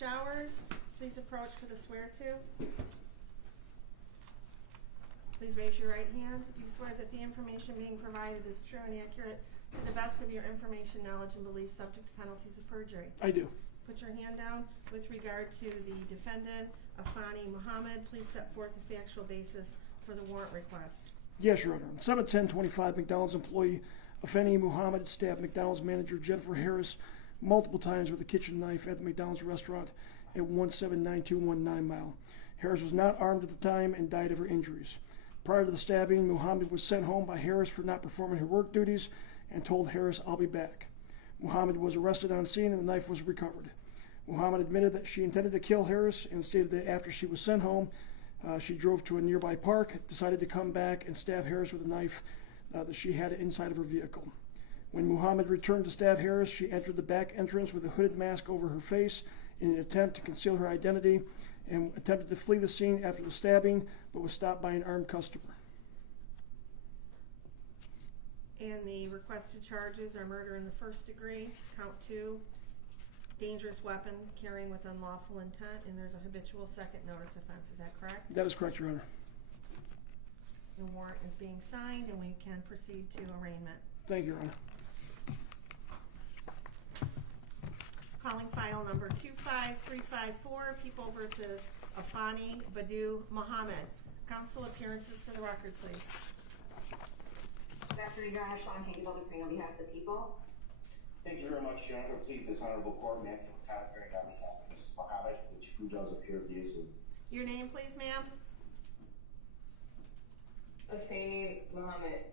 Showers, please approach for the swear-to. Please raise your right hand. Do you swear that the information being provided is true and accurate to the best of your information, knowledge, and belief, subject to penalties of perjury? I do. Put your hand down. With regard to the defendant, Afeni Muhammad, please set forth the factual basis for the warrant request. Yes, Your Honor. On 7/10/25, McDonald's employee Afeni Muhammad stabbed McDonald's manager Jennifer Harris multiple times with a kitchen knife at the McDonald's restaurant at 179219 Mile. Harris was not armed at the time and died of her injuries. Prior to the stabbing, Muhammad was sent home by Harris for not performing her work duties and told Harris, "I'll be back." Muhammad was arrested on scene and the knife was recovered. Muhammad admitted that she intended to kill Harris and stated that after she was sent home, she drove to a nearby park, decided to come back and stab Harris with a knife that she had inside of her vehicle. When Muhammad returned to stab Harris, she entered the back entrance with a hooded mask over her face in an attempt to conceal her identity and attempted to flee the scene after the stabbing, but was stopped by an armed customer. And the requested charges are murder in the first degree, count 2, dangerous weapon carrying with unlawful intent, and there's a habitual second notice offense. Is that correct? That is correct, Your Honor. The warrant is being signed and we can proceed to arraignment. Thank you, Your Honor. Calling file number 25354, People versus Afeni Muhammad. Counsel appearances for the record, please. Good afternoon, Your Honor. Sean Haney, public on behalf of the people. Thank you very much, Your Honor. Please, this honorable court, may I feel confident on behalf of Mrs. Muhammad, who does appear to be Zoom. Your name, please, ma'am. Afeni Muhammad.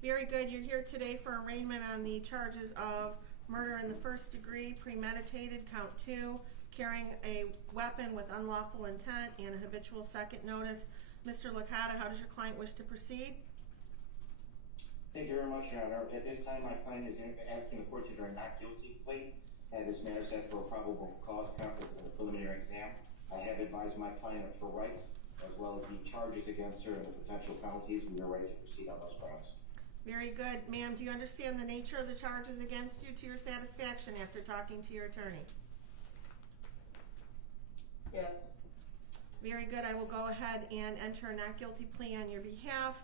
Very good. You're here today for arraignment on the charges of murder in the first degree, premeditated, count 2, carrying a weapon with unlawful intent, and a habitual second notice. Mr. Licata, how does your client wish to proceed? Thank you very much, Your Honor. At this time, my client is asking the court to enter a not guilty plea, and this matter set for a probable cause conference in the preliminary exam. I have advised my client of her rights, as well as the charges against her and the potential penalties. We are ready to proceed on those grounds. Very good. Ma'am, do you understand the nature of the charges against you to your satisfaction after talking to your attorney? Yes. Very good. I will go ahead and enter a not guilty plea on your behalf.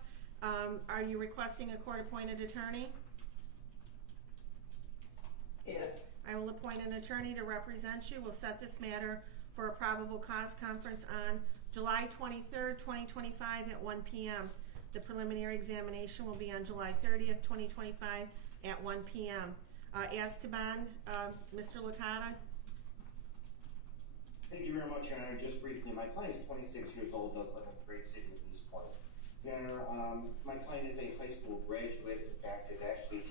Are you requesting a court-appointed attorney? Yes. I will appoint an attorney to represent you. We'll set this matter for a probable cause conference on July 23rd, 2025 at 1 p.m. The preliminary examination will be on July 30th, 2025 at 1 p.m. As to bond, Mr. Licata? Thank you very much, Your Honor. Just briefly, my client is 26 years old, does live in the great city of Eastpointe. Your Honor, my client is a high school graduate. In fact, is actually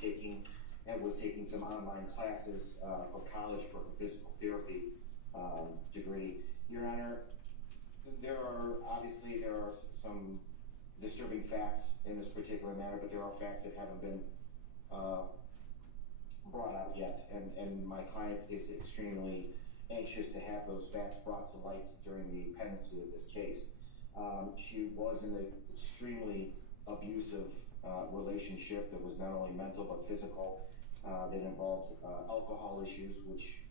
was taking some online classes for college for a physical therapy degree. Your Honor, there are some disturbing facts in this particular matter, but there are facts that haven't been brought out yet, and my client is extremely anxious to have those facts brought to light during the pendency of this case. She was in an extremely abusive relationship that was not only mental but physical, that involved alcohol issues, which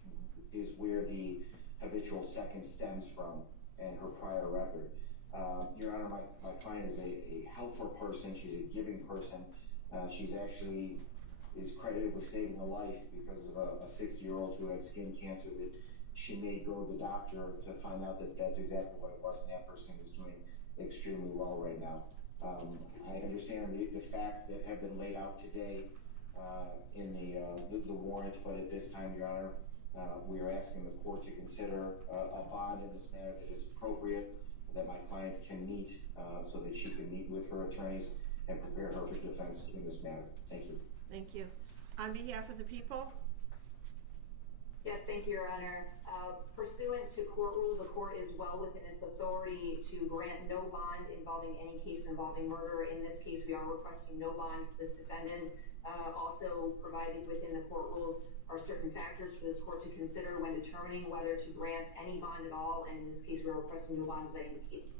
is where the habitual second stems from, and her prior record. Your Honor, my client is a helpful person. She's a giving person. She's actually is credited with saving a life because of a 60-year-old who had skin cancer that she may go to the doctor to find out that that's exactly what it was, and that person is doing extremely well right now. I understand the facts that have been laid out today in the warrant, but at this time, Your Honor, we are asking the court to consider a bond in this matter that is appropriate, that my client can meet so that she can meet with her attorneys and prepare her for defense in this matter. Thank you. Thank you. On behalf of the people? Yes, thank you, Your Honor. Pursuant to court rule, the court is well within its authority to grant no bond involving any case involving murder. In this case, we are requesting no bond for this defendant. Also provided within the court rules are certain factors for this court to consider when determining whether to grant any bond at all, and in this case, we are requesting no bond, as I indicated.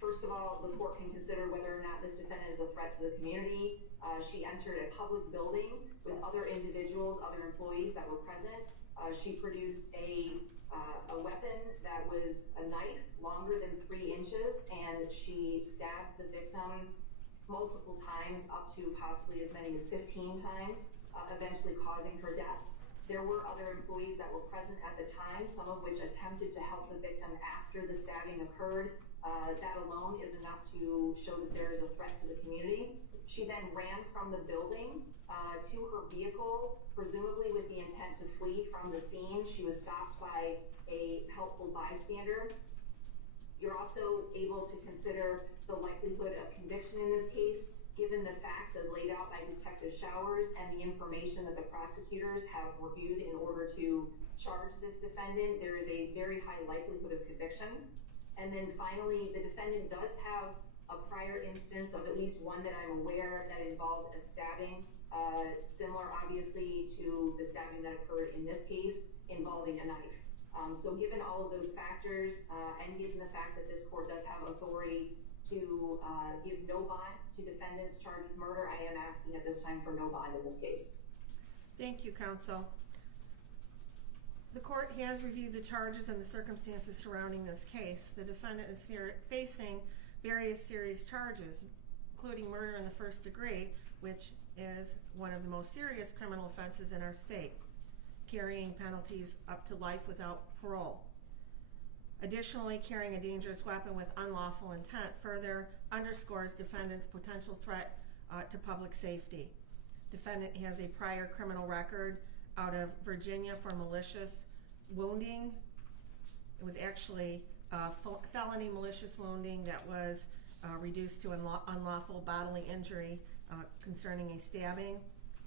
First of all, the court can consider whether or not this defendant is a threat to the community. She entered a public building with other individuals, other employees that were present. She produced a weapon that was a knife longer than 3 inches, and she stabbed the victim multiple times, up to possibly as many as 15 times, eventually causing her death. There were other employees that were present at the time, some of which attempted to help the victim after the stabbing occurred. That alone is enough to show that there is a threat to the community. She then ran from the building to her vehicle, presumably with the intent to flee from the scene. She was stopped by a helpful bystander. You're also able to consider the likelihood of conviction in this case, given the facts as laid out by Detective Showers and the information that the prosecutors have reviewed in order to charge this defendant. There is a very high likelihood of conviction. And then finally, the defendant does have a prior instance of at least one that I'm aware that involved a stabbing, similar obviously to the stabbing that occurred in this case, involving a knife. So given all of those factors, and given the fact that this court does have authority to give no bond to defendants charged with murder, I am asking at this time for no bond in this case. Thank you, counsel. The court has reviewed the charges and the circumstances surrounding this case. The defendant is facing various serious charges, including murder in the first degree, which is one of the most serious criminal offenses in our state, carrying penalties up to life without parole. Additionally, carrying a dangerous weapon with unlawful intent further underscores defendant's potential threat to public safety. Defendant has a prior criminal record out of Virginia for malicious wounding. It was actually felony malicious wounding that was reduced to unlawful bodily injury concerning a stabbing,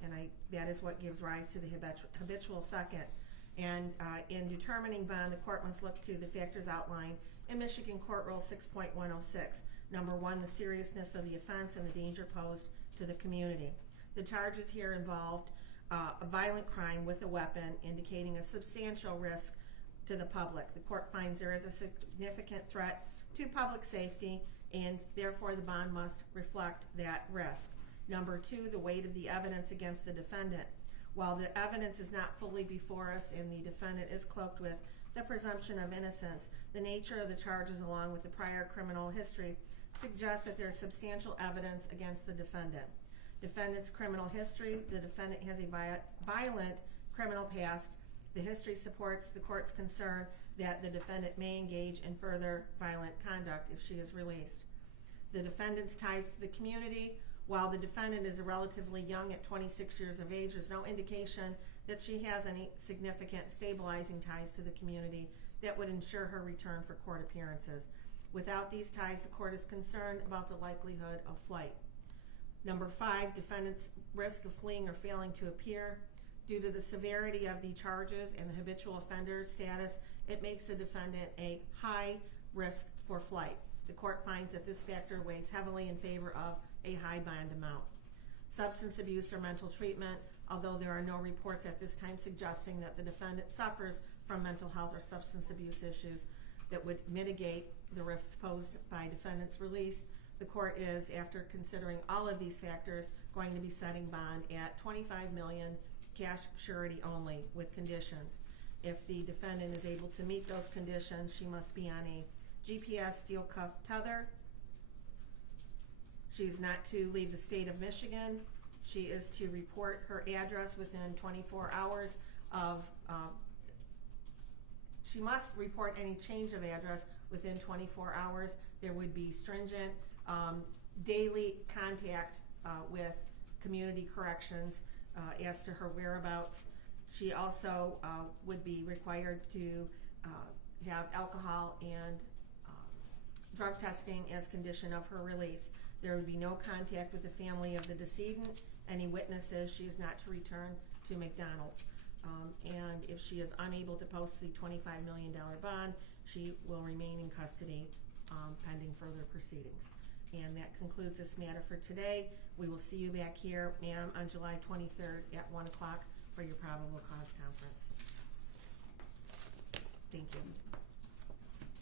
and that is what gives rise to the habitual second. And in determining bond, the court must look to the factors outlined in Michigan Court Rule 6.106. Number 1, the seriousness of the offense and the danger posed to the community. The charges here involved a violent crime with a weapon, indicating a substantial risk to the public. The court finds there is a significant threat to public safety, and therefore the bond must reflect that risk. Number 2, the weight of the evidence against the defendant. While the evidence is not fully before us and the defendant is cloaked with the presumption of innocence, the nature of the charges along with the prior criminal history suggests that there is substantial evidence against the defendant. Defendant's criminal history: the defendant has a violent criminal past. The history supports the court's concern that the defendant may engage in further violent conduct if she is released. The defendant's ties to the community: while the defendant is relatively young at 26 years of age, there's no indication that she has any significant stabilizing ties to the community that would ensure her return for court appearances. Without these ties, the court is concerned about the likelihood of flight. Number 5, defendant's risk of fleeing or failing to appear. Due to the severity of the charges and the habitual offender status, it makes the defendant a high risk for flight. The court finds that this factor weighs heavily in favor of a high bond amount. Substance abuse or mental treatment: although there are no reports at this time suggesting that the defendant suffers from mental health or substance abuse issues that would mitigate the risks posed by defendant's release, the court is, after considering all of these factors, going to be setting bond at $25 million, cash surety only, with conditions. If the defendant is able to meet those conditions, she must be on a GPS steel cuff tether. She is not to leave the state of Michigan. She is to report her address within 24 hours of, she must report any change of address within 24 hours. There would be stringent daily contact with community corrections as to her whereabouts. She also would be required to have alcohol and drug testing as condition of her release. There would be no contact with the family of the decedent, any witnesses. She is not to return to McDonald's. And if she is unable to post the $25 million bond, she will remain in custody pending further proceedings. And that concludes this matter for today. We will see you back here, ma'am, on July 23rd at 1 o'clock for your probable cause conference. Thank you.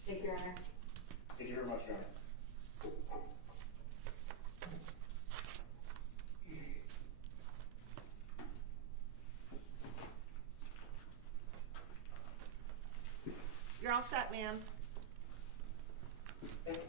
Thank you, Your Honor. Thank you very much, Your Honor. all set, ma'am. Okay.